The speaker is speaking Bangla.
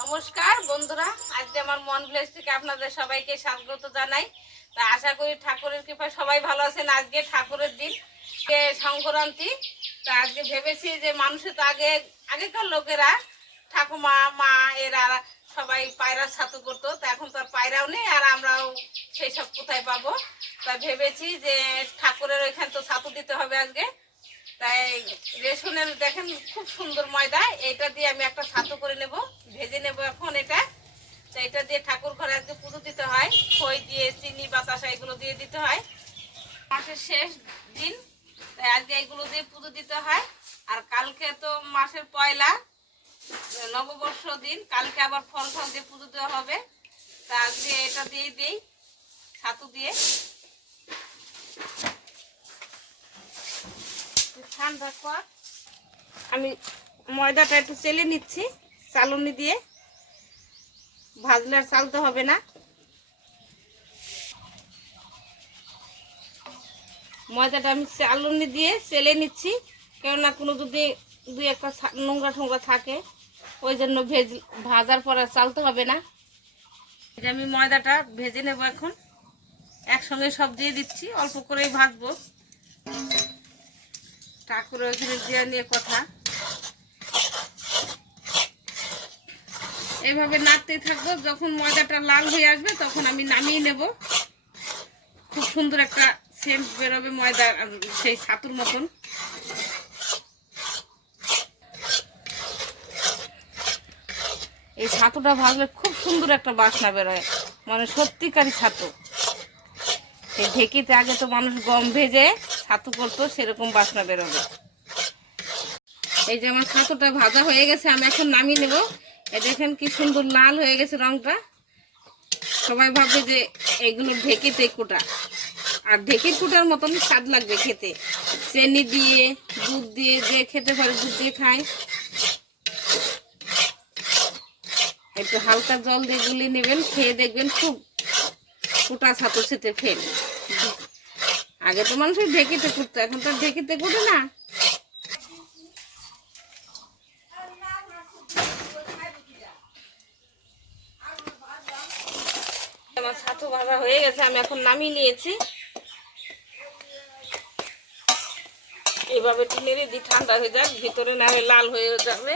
নমস্কার বন্ধুরা, আজকে আমার মন ভিলেজ থেকে আপনাদের সবাইকে স্বাগত জানাই। তা আশা করি ঠাকুরের কৃপায় সবাই ভালো আছেন। আজকে ঠাকুরের দিন, সংক্রান্তি। তা আজকে ভেবেছি যে মানুষের তো আগেকার লোকেরা ঠাকুমা মা এরা সবাই পায়রার ছাতু করতো, তা এখন তো আর পায়রাও নেই, আর আমরাও সেই সব কোথায় পাবো। তা ভেবেছি যে ঠাকুরের ওইখানে তো ছাতু দিতে হবে আজকে। তাই রেশনের দেখেন খুব সুন্দর ময়দা, এটা দিয়ে আমি একটা ছাতু করে নেব, ভেজে নেব এখন এটা। তো এটা দিয়ে ঠাকুর ঘরে আজকে পুজো দিতে হয়, খই দিয়ে চিনি বাতাসা এগুলো দিয়ে দিতে হয়। মাসের শেষ দিন, তাই আজকে এগুলো দিয়ে পুজো দিতে হয়। আর কালকে তো মাসের পয়লা নববর্ষ দিন, কালকে আবার ফল ফল দিয়ে পুজো দেওয়া হবে। তা আজকে এটা দিয়ে দিই ছাতু দিয়ে। ঠান্ডা পর আমি ময়দাটা একটু চেলে নিচ্ছি চালনি দিয়ে, ভাজলে আর চালতে হবে না। ময়দাটা আমি চালনি দিয়ে চেলে নিচ্ছি, কেননা কোনো যদি দুই একটা নোংরা ঠোংরা থাকে, ওই জন্য ভাজার পর আর চালতে হবে না। এই যে আমি ময়দাটা ভেজে নেব এখন, একসঙ্গে সব দিয়ে দিচ্ছি, অল্প করেই ভাজবো। ঠাকুরের ওখানে দিয়ে নিয়ে কথা, এইভাবে নাড়তেই থাকবো। যখন ময়দাটা লাল হয়ে আসবে তখন আমি নামিয়ে নেব। খুব সুন্দর একটা সেন্ট বেরোবে ময়দা, সেই ছাতুর মতন। এই ছাতুটা ভাজলে খুব সুন্দর একটা বাসনা বেরোয়, মানে সত্যিকারই ছাতু। এই ঢেকিতে আগে তো মানুষ গম ভেজে ছাতু করতো, সেরকম বাসনা বেরোবে। এই যে আমার ছাতুটা ভাজা হয়ে গেছে, আমি এখন নামিয়ে নেব। এই দেখেন কি সুন্দর লাল হয়ে গেছে রংটা। সবাই ভাববে যে এগুলো ঢেকিতে কুটা, আর ঢেকির কুটার মতন স্বাদ লাগবে খেতে। চিনি দিয়ে দুধ দিয়ে, যে খেতে পারে দুধ দিয়ে খায়। একটু হালকা জল দিয়ে গুলিয়ে নেবেন, খেয়ে দেখবেন খুব কুটা ছাতু খেতে ফেল। আগে তো মানুষ ঢেকিতে কুটতো, এখন তো ঢেকিতে কুটে না। আমার ছাতু ভাজা হয়ে গেছে, আমি এখন নামিয়ে নিয়েছি। এইভাবে একটু নেড়ে দিই, ঠান্ডা হয়ে যাক, ভিতরে না হয়ে লাল হয়ে যাবে।